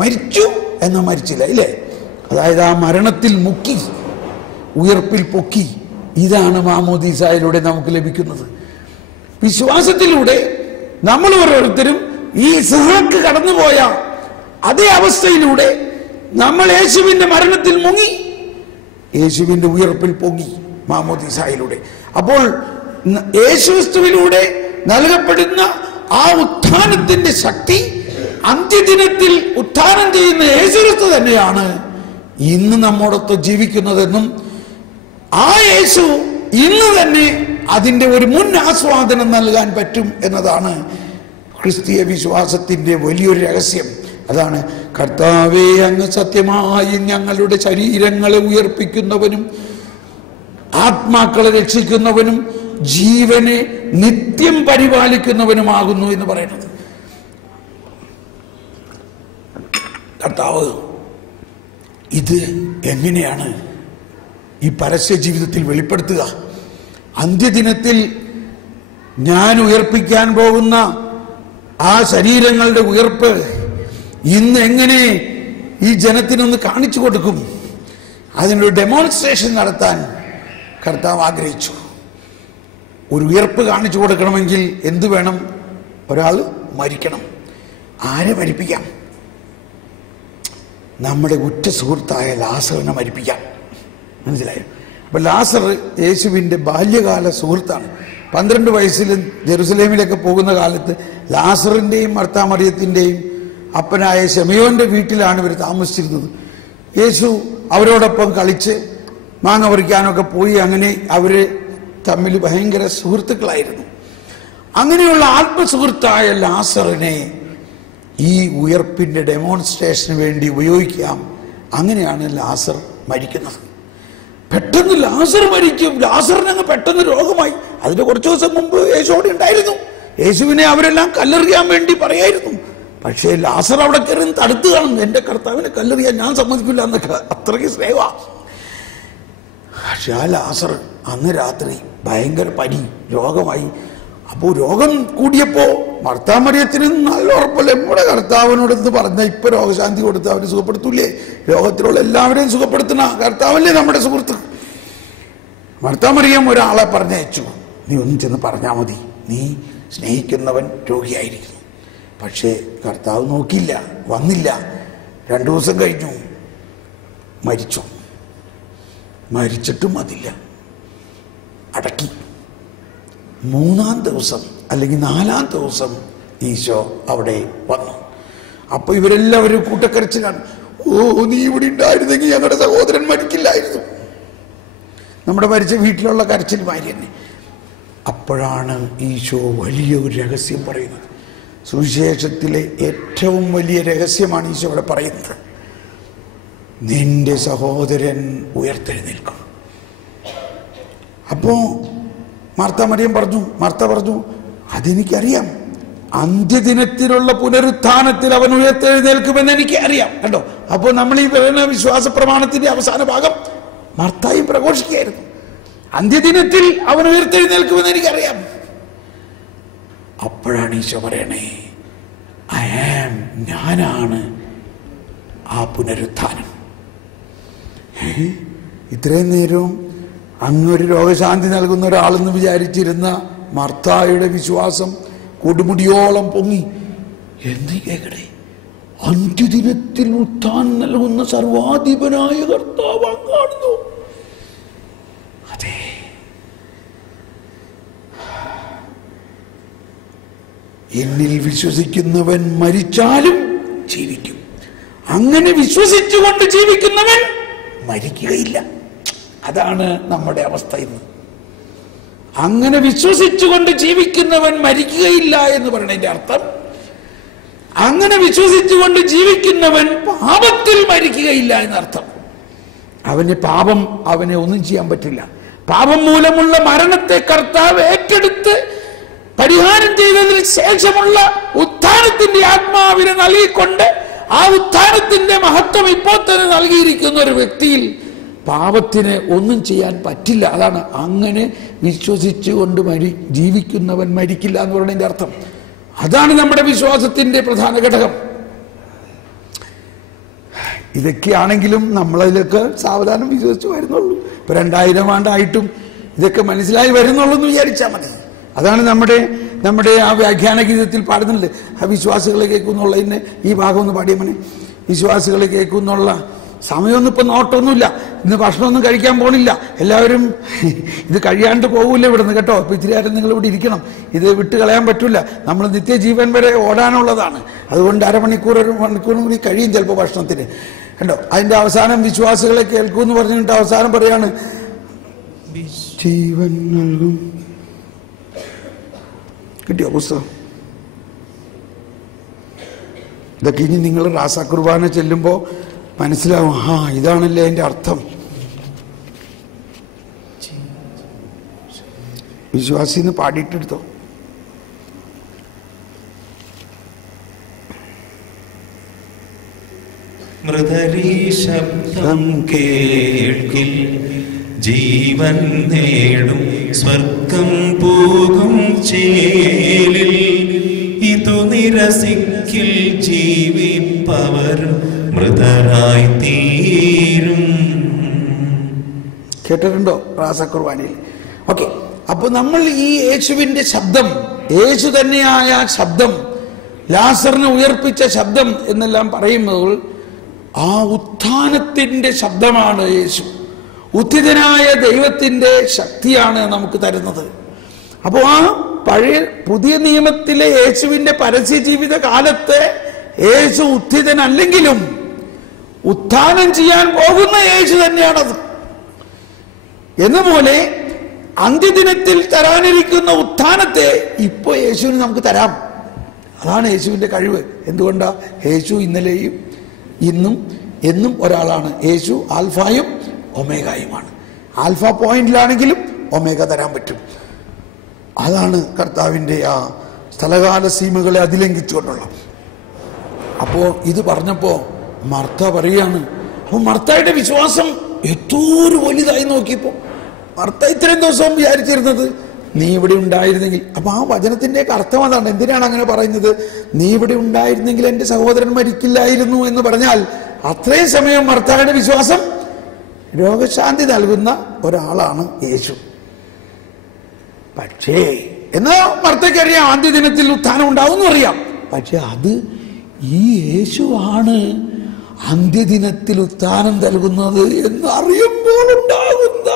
മരിച്ചു എന്നാ മരിച്ചില്ല, ഇല്ലേ? അതായത് ആ മരണത്തിൽ മുക്കി ഉയർപ്പിൽ പൊക്കി. ഇതാണ് മാമോദീസായിലൂടെ നമുക്ക് ലഭിക്കുന്നത്. വിശ്വാസത്തിലൂടെ നമ്മൾ ഓരോരുത്തരും ഈ ഇസ്ഹാക്ക് കടന്നുപോയ അതേ അവസ്ഥയിലൂടെ നമ്മൾ യേശുവിന്റെ മരണത്തിൽ മുങ്ങി യേശുവിന്റെ ഉയർപ്പിൽ പൊങ്ങി മാമോദീസായിലൂടെ. അപ്പോൾ യേശുക്രിസ്തുവിലൂടെ നൽകപ്പെടുന്ന ആ ഉത്ഥാനത്തിന്റെ ശക്തി അന്ത്യദിനത്തിൽ ഉത്ഥാനം ചെയ്യുന്ന യേശുക്രിസ്തു തന്നെയാണ് ഇന്ന് നമ്മോടൊത്ത് ജീവിക്കുന്നതെന്നും ആ യേശു ഇന്ന് തന്നെ അതിന്റെ ഒരു മുൻ ആസ്വാദനം നൽകാൻ പറ്റും എന്നതാണ് ക്രിസ്തീയ വിശ്വാസത്തിന്റെ വലിയൊരു രഹസ്യം. അതാണ് കർത്താവേ, അങ്ങ് സത്യമായി ഞങ്ങളുടെ ശരീരങ്ങളെ ഉയർപ്പിക്കുന്നവനും ആത്മാക്കളെ രക്ഷിക്കുന്നവനും ജീവനെ നിത്യം പരിപാലിക്കുന്നവനുമാകുന്നു എന്ന് പറയുന്നത്. കർത്താവ് ഇത് എങ്ങനെയാണ് ഈ പരസ്യ ജീവിതത്തിൽ വെളിപ്പെടുത്തുക? അന്ത്യദിനത്തിൽ ഞാൻ ഉയർപ്പിക്കാൻ പോകുന്ന ആ ശരീരങ്ങളുടെ ഉയർപ്പ് ഇന്ന് എങ്ങനെ ഈ ജനത്തിനൊന്ന് കാണിച്ചു കൊടുക്കും? അതിനൊരു ഡെമോൺസ്ട്രേഷൻ നടത്താൻ കർത്താവ് ആഗ്രഹിച്ചു. ഒരു ഉയർപ്പ് കാണിച്ചു കൊടുക്കണമെങ്കിൽ എന്ത് വേണം? ഒരാൾ മരിക്കണം. ആരെ മരിപ്പിക്കാം? നമ്മുടെ ഉറ്റ സുഹൃത്തായ ലാസറിനെ മരിപ്പിക്കാം. മനസ്സിലായോ? അപ്പൊ ലാസർ യേശുവിന്റെ ബാല്യകാല സുഹൃത്താണ്. 12 വയസ്സിൽ ജെറുസലേമിലേക്ക് പോകുന്ന കാലത്ത് ലാസറിന്റെയും മർത്താ മറിയത്തിന്റെയും അപ്പനായ ശമയോന്റെ വീട്ടിലാണ് ഇവർ താമസിച്ചിരുന്നത്. യേശു അവരോടൊപ്പം കളിച്ച് മാങ്ങ പറിക്കാനൊക്കെ പോയി. അങ്ങനെ അവര് തമ്മിൽ ഭയങ്കര സുഹൃത്തുക്കളായിരുന്നു. അങ്ങനെയുള്ള ആത്മസുഹൃത്തായ ലാസറിനെ ഈ ഉയർപ്പിന്റെ ഡെമോൺസ്ട്രേഷന് വേണ്ടി ഉപയോഗിക്കാം. അങ്ങനെയാണ് ലാസർ മരിക്കുന്നത്. പെട്ടെന്ന് ലാസർ മരിക്കും. ലാസറിനങ്ങ് പെട്ടെന്ന് രോഗമായി. അതിന്റെ കുറച്ചു ദിവസം മുമ്പ് യേശുവിടെ ഉണ്ടായിരുന്നു. യേശുവിനെ അവരെല്ലാം കല്ലെറിയാൻ വേണ്ടി പറയായിരുന്നു. പക്ഷേ ലാസർ അവിടെ കയറി തടുത്തു കാണും. എന്റെ കർത്താവിനെ കല്ലെറിയാൻ ഞാൻ സമ്മതിക്കില്ല എന്നൊക്കെ. അത്രയ്ക്ക് സ്നേഹ. പക്ഷെ ആ ലാസർ അന്ന് രാത്രി ഭയങ്കര പനി, രോഗമായി. അപ്പോൾ രോഗം കൂടിയപ്പോ മർത്താ മറിയത്തിന് നല്ല ഉറപ്പല്ല. നമ്മുടെ കർത്താവിനോടെന്ന് പറഞ്ഞ ഇപ്പൊ രോഗശാന്തി കൊടുത്ത് അവര് സുഖപ്പെടുത്തൂലേ? ലോകത്തിലുള്ള എല്ലാവരെയും സുഖപ്പെടുത്തുന്ന കർത്താവല്ലേ നമ്മുടെ സുഹൃത്ത്. മർത്താ മറിയം ഒരാളെ പറഞ്ഞയച്ചു, നീ ഒന്നും ചെന്ന് പറഞ്ഞാൽ മതി, നീ സ്നേഹിക്കുന്നവൻ രോഗിയായിരിക്കുന്നു. പക്ഷേ കർത്താവ് നോക്കിയില്ല, വന്നില്ല. 2 ദിവസം കഴിഞ്ഞു, മരിച്ചു. മരിച്ചിട്ടും അതില്ല, അടക്കി. 3-ാം ദിവസം അല്ലെങ്കിൽ 4-ാം ദിവസം ഈശോ അവിടെ വന്നു. അപ്പൊ ഇവരെല്ലാവരും കൂട്ടക്കരച്ചിലാണ്. ഓ, നീ ഇവിടെ ഉണ്ടായിരുന്നെങ്കിൽ ഞങ്ങളുടെ സഹോദരൻ മരിക്കില്ലായിരുന്നു. നമ്മുടെ മരിച്ച വീട്ടിലുള്ള കരച്ചിൽമാരി തന്നെ. അപ്പോഴാണ് ഈശോ വലിയൊരു രഹസ്യം പറയുന്നത്. സുവിശേഷത്തിലെ ഏറ്റവും വലിയ രഹസ്യമാണ് ഈശോ അവിടെ പറയുന്നത്. നിന്റെ സഹോദരൻ ഉയർത്തെഴുന്നേൽക്കും. അപ്പോ മർത്ത പറഞ്ഞു, അതെനിക്കറിയാം. അന്ത്യദിനത്തിലുള്ള പുനരുത്ഥാനത്തിൽ അവൻ ഉയർത്തെഴുന്നേൽക്കുമെന്ന് എനിക്ക് അറിയാം. കണ്ടോ? അപ്പോൾ നമ്മൾ ഈ പറയുന്ന വിശ്വാസ പ്രമാണത്തിന്റെ അവസാന ഭാഗം മർത്തായും പ്രഘോഷിക്കുകയായിരുന്നു. അന്ത്യദിനത്തിൽ അവൻ ഉയർത്തെഴുന്നേൽക്കുമെന്ന് എനിക്കറിയാം. അപ്പോഴാണ് ഈശോ പറയണേ, ഞാനാണ് ആ പുനരുത്ഥാനം. ഇത്രയും നേരവും അങ്ങൊരു രോഗശാന്തി നൽകുന്ന ഒരാളെന്ന് വിചാരിച്ചിരുന്ന മർത്തായുടെ വിശ്വാസം കൊടുമുടിയോളം പൊങ്ങി. എന്ത് കേക്കടേ, അന്ത്യദിനത്തിൽ ഉത്ഥാനം നൽകുന്ന സർവാധിപനായ കർത്താവ് അങ്ങാടുന്നു. അതെ, എന്നിൽ വിശ്വസിക്കുന്നവൻ മരിച്ചാലും ജീവിക്കും. അങ്ങനെ വിശ്വസിച്ചുകൊണ്ട് ജീവിക്കുന്നവൻ മരിക്കുകയില്ല. അതാണ് നമ്മുടെ അവസ്ഥ ഇന്ന്. അങ്ങനെ വിശ്വസിച്ചുകൊണ്ട് ജീവിക്കുന്നവൻ മരിക്കുകയില്ല എന്ന് പറയുന്നതിന്റെ അർത്ഥം, അങ്ങനെ വിശ്വസിച്ചുകൊണ്ട് ജീവിക്കുന്നവൻ പാപത്തിൽ മരിക്കുകയില്ല എന്നർത്ഥം. പാപം അവനെ ഒന്നും ചെയ്യാൻ പറ്റില്ല. പാപം മൂലമുള്ള മരണത്തെ കർത്താവ് ഏറ്റെടുത്ത് ശേഷമുള്ള ഉത്ഥാനത്തിന്റെ ആത്മാവിനെ നൽകിക്കൊണ്ട് ആ ഉത്ഥാനത്തിന്റെ മഹത്വം ഇപ്പോൾ തന്നെ നൽകിയിരിക്കുന്ന ഒരു വ്യക്തിയിൽ പാപത്തിന് ഒന്നും ചെയ്യാൻ പറ്റില്ല. അതാണ് അങ്ങനെ വിശ്വസിച്ചുകൊണ്ട് ജീവിക്കുന്നവൻ മരിക്കില്ല എന്ന് പറയുന്നതിന്റെ അർത്ഥം. അതാണ് നമ്മുടെ വിശ്വാസത്തിന്റെ പ്രധാന ഘടകം. ഇതൊക്കെയാണെങ്കിലും നമ്മളതിലൊക്കെ സാവധാനം വിശ്വസിച്ച് വരുന്നുള്ളൂ. ഇപ്പൊ 2000 ആണ്ടായിട്ടും ഇതൊക്കെ മനസ്സിലായി വരുന്നുള്ളൂ എന്ന് വിചാരിച്ചാൽ മതി. അതാണ് നമ്മുടെ ആ വ്യാഖ്യാന ഗീതത്തിൽ പാടുന്നുണ്ട്, ആ വിശ്വാസികളെ കേൾക്കുന്നുള്ളതിന് ഈ ഭാഗം ഒന്ന് പാടിയമനെ. വിശ്വാസികളെ കേൾക്കുന്നുള്ള സമയമൊന്നും ഇപ്പൊ നോട്ടൊന്നുമില്ല, ഇന്ന് ഭക്ഷണമൊന്നും കഴിക്കാൻ പോണില്ല, എല്ലാവരും ഇത് കഴിയാണ്ട് പോകില്ല ഇവിടുന്ന് കേട്ടോ. ഇപ്പൊ ഇത്തിരി നേരം നിങ്ങൾ ഇവിടെ ഇരിക്കണം, ഇത് വിട്ട് കളയാൻ പറ്റില്ല. നമ്മൾ നിത്യജീവൻ വരെ ഓടാനുള്ളതാണ്. അതുകൊണ്ട് 1 മണിക്കൂറും കൂടി കഴിയും ചിലപ്പോൾ ഭക്ഷണത്തിന് കണ്ടോ. അതിന്റെ അവസാനം വിശ്വാസികളെ കേൾക്കൂ എന്ന് പറഞ്ഞിട്ട് അവസാനം പറയാണ് ജീവൻ നൽകും. കിട്ടിയോ പുസ്തകം? ഇതൊക്കെ ഇനി നിങ്ങൾ റാസ കുർബാന ചെല്ലുമ്പോ മനസ്സിലാവും, ആ ഇതാണല്ലേ അതിന്റെ അർത്ഥം. വിശ്വാസിന്ന് പാടിയിട്ടെടുത്തോ. മൃദരീ ശബ്ദം കേൾക്കിൽ ജീവൻ നേടും സ്വർഗം പോകും ചേലിൽ ഇതു നിരസിക്കിൽ ജീവിപ്പവർ മൃതരായി തീരും. കേട്ടിട്ടുണ്ടോ റാസ കുർബാനയിൽ? ഓക്കെ, അപ്പൊ നമ്മൾ ഈ യേശുവിന്റെ ശബ്ദം, യേശു തന്നെയായ ശബ്ദം, ലാസറിനെ ഉയർപ്പിച്ച ശബ്ദം എന്നെല്ലാം പറയുമ്പോൾ ആ ഉത്ഥാനത്തിന്റെ ശബ്ദമാണ് യേശു. ഉത്ഥിതനായ ദൈവത്തിന്റെ ശക്തിയാണ് നമുക്ക് തരുന്നത്. അപ്പോൾ ആ പുതിയ നിയമത്തിലെ യേശുവിന്റെ പരസ്യ ജീവിത കാലത്തെ യേശു ഉത്ഥിതനല്ലെങ്കിലും ഉത്ഥാനം ചെയ്യാൻ പോകുന്ന യേശു തന്നെയാണത്. എന്നപോലെ അന്ത്യദിനത്തിൽ തരാനിരിക്കുന്ന ഉത്ഥാനത്തെ ഇപ്പൊ യേശുവിന് നമുക്ക് തരാം. അതാണ് യേശുവിന്റെ കഴിവ്. എന്തുകൊണ്ടാ? യേശു ഇന്നലെയും ഇന്നും എന്നും ഒരാളാണ്. യേശു ആൽഫായും ഒമേഗയുമാണ്. ആൽഫ പോയിന്റിലാണെങ്കിലും ഒമേഗ തരാൻ പറ്റും. അതാണ് കർത്താവിന്റെ ആ സ്ഥലകാല സീമകളെ അതിലംഘിച്ചുകൊണ്ടുള്ള. അപ്പോ ഇത് പറഞ്ഞപ്പോ മർത്ത പറയാണ്. അപ്പൊ മർത്തയുടെ വിശ്വാസം ഏറ്റവും വലുതായി നോക്കിയപ്പോ മർത്ത ഇത്രയും ദിവസം വിചാരിച്ചിരുന്നത് നീ ഇവിടെ ഉണ്ടായിരുന്നെങ്കിൽ. അപ്പൊ ആ വചനത്തിന്റെ അർത്ഥം അതാണ്. എന്തിനാണ് അങ്ങനെ പറയുന്നത്? നീ ഇവിടെ ഉണ്ടായിരുന്നെങ്കിൽ എന്റെ സഹോദരൻ മരിക്കില്ലായിരുന്നു എന്ന് പറഞ്ഞാൽ അത്രയും സമയം മർത്തയുടെ വിശ്വാസം രോഗശാന്തി നൽകുന്ന ഒരാളാണ് യേശു. പക്ഷേ എന്നാ മർത്തയ്ക്കറിയാം അന്ത്യദിനത്തിൽ ഉത്ഥാനം ഉണ്ടാവും അറിയാം. പക്ഷെ അത് ഈ യേശുവാണ് അന്ത്യദിനത്തിൽ ഉത്ഥാനം നൽകുന്നത് എന്ന് അറിയുമ്പോൾ ഉണ്ടാകുന്ന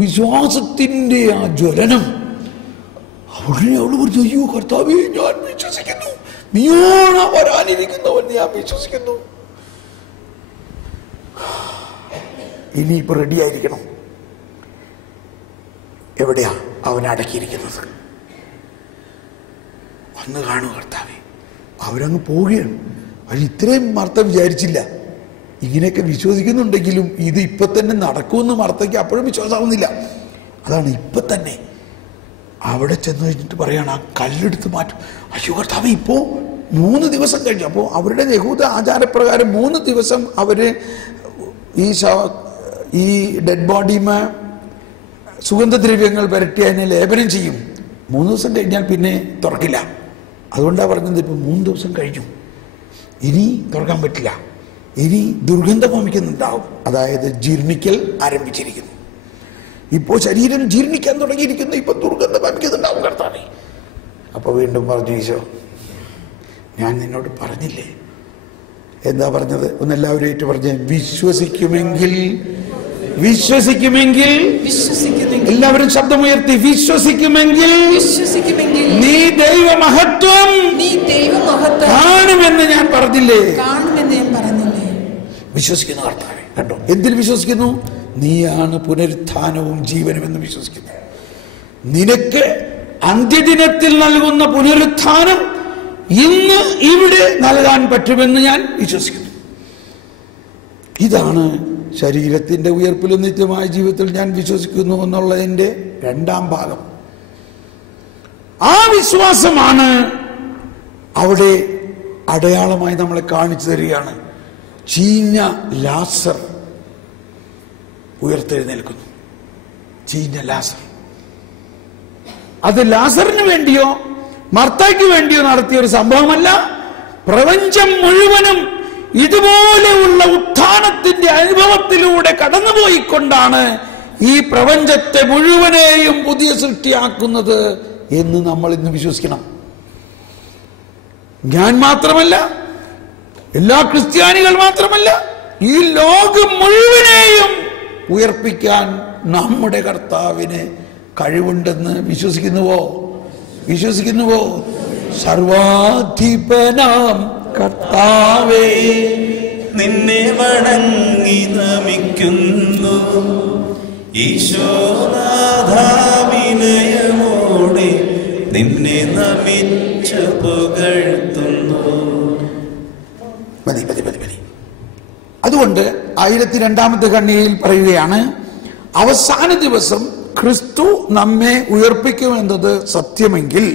വിശ്വാസത്തിന്റെ ആ ജ്വലനം. ഉടനെ അവള് പറഞ്ഞു, അയ്യോ കർത്താവേ, ഞാൻ വിശ്വസിക്കുന്നു, നീയാണ് വരാനിരിക്കുന്നവൻ, ഞാൻ വിശ്വസിക്കുന്നു. ഇനിയിപ്പോ റെഡിയായിരിക്കണം. എവിടെയാ അവൻ അടക്കിയിരിക്കുന്നത്? വന്ന് കാണൂ കർത്താവേ. അവരങ്ങ് പോവുകയാണ്. അവർ ഇത്രയും മർത്ത വിചാരിച്ചില്ല. ഇങ്ങനെയൊക്കെ വിശ്വസിക്കുന്നുണ്ടെങ്കിലും ഇത് ഇപ്പൊ തന്നെ നടക്കുമെന്ന് മർത്തയ്ക്ക് അപ്പോഴും വിശ്വാസമാവുന്നില്ല. അതാണ് ഇപ്പൊ തന്നെ അവിടെ ചെന്ന് കഴിഞ്ഞിട്ട് പറയാണ്, ആ കല്ലെടുത്ത് മാറ്റും. അയ്യോ കർത്താവേ, ഇപ്പോ 3 ദിവസം കഴിഞ്ഞു. അപ്പോൾ അവരുടെ യഹൂദ ആചാരപ്രകാരം 3 ദിവസം അവര് ഈ ഡെഡ് ബോഡിമേ സുഗന്ധദ്രവ്യങ്ങൾ പുരട്ടി അതിനെ ലേപനം ചെയ്യും. 3 ദിവസം കഴിഞ്ഞാൽ പിന്നെ തുറക്കില്ല. അതുകൊണ്ടാണ് പറഞ്ഞത് ഇപ്പൊ 3 ദിവസം കഴിഞ്ഞു, ഇനി തുറക്കാൻ പറ്റില്ല. ഇനി ദുർഗന്ധം വമിക്കുന്നുണ്ടാവും. അതായത് ജീർണിക്കൽ ആരംഭിച്ചിരിക്കുന്നു. ഇപ്പോൾ ശരീരം ജീർണിക്കാൻ തുടങ്ങിയിരിക്കുന്നു. ഇപ്പൊ ദുർഗന്ധം വമിക്കുന്നുണ്ടാവും കർത്താവേ. അപ്പൊ വീണ്ടും പറഞ്ഞു, ഈശോ ഞാൻ നിന്നോട് പറഞ്ഞില്ലേ? എന്താ പറഞ്ഞത്? ഒന്നെല്ലാവരും ഏറ്റു പറഞ്ഞേ, വിശ്വസിക്കുമെങ്കിൽ എല്ലാവരും ശബ്ദമുയർത്തി, വിശ്വസിക്കുമെങ്കിൽ നീ ദൈവമഹത്വം കാണുമെന്ന് ഞാൻ പറഞ്ഞില്ലേ? വിശ്വസിക്കുന്നു കർത്താവേ. കണ്ടോ, എന്തിൽ വിശ്വസിക്കുന്നു? നീയാണ് പുനരുത്ഥാനവും ജീവനും എന്ന് വിശ്വസിക്കുന്നു. നിനക്ക് അന്ത്യദിനത്തിൽ നൽകുന്ന പുനരുത്ഥാനം ഇന്ന് ഇവിടെ നൽകാൻ പറ്റുമെന്ന് ഞാൻ വിശ്വസിക്കുന്നു. ഇതാണ് ശരീരത്തിന്റെ ഉയർപ്പിലും നിത്യമായ ജീവിതത്തിൽ ഞാൻ വിശ്വസിക്കുന്നു എന്നുള്ളതിന്റെ 2ാം ഭാഗം. ആ വിശ്വാസമാണ് അവിടെ അടയാളമായി നമ്മളെ കാണിച്ചു തരികയാണ്. ചീഞ്ഞ ലാസർ ഉയർത്തെഴുന്നേൽക്കുന്നു. ചീഞ്ഞ ലാസർ. അത് ലാസറിന് വേണ്ടിയോ മർത്തയ്ക്ക് വേണ്ടിയോ നടത്തിയ ഒരു സംഭവമല്ല. പ്രപഞ്ചം മുഴുവനും ഇതുപോലെയുള്ള ഉത്ഥാനത്തിന്റെ അനുഭവത്തിലൂടെ കടന്നുപോയിക്കൊണ്ടാണ് ഈ പ്രപഞ്ചത്തെ മുഴുവനെയും പുതിയ സൃഷ്ടിയാക്കുന്നത് എന്ന് നമ്മൾ ഇന്ന് വിശ്വസിക്കണം. ഞാൻ മാത്രമല്ല, എല്ലാ ക്രിസ്ത്യാനികൾ മാത്രമല്ല, ഈ ലോകം മുഴുവനെയും ഉയർപ്പിക്കാൻ നമ്മുടെ കർത്താവിന് കഴിവുണ്ടെന്ന് വിശ്വസിക്കുന്നുവോ? സർവാധിപനാം കർത്താവേ, നിന്നെ വണങ്ങി നമിക്കുന്നു. ഈശോനാഥാവിനയമോടെ നിന്നെ നമിച്ച് പുകഴ്ത്തുന്നു. മതി. അതുകൊണ്ട് 1002 ഖണ്ഡികയിൽ പറയുകയാണ്, അവസാന ദിവസം ക്രിസ്തു നമ്മെ ഉയർപ്പിക്കുമെന്നത് സത്യമെങ്കിൽ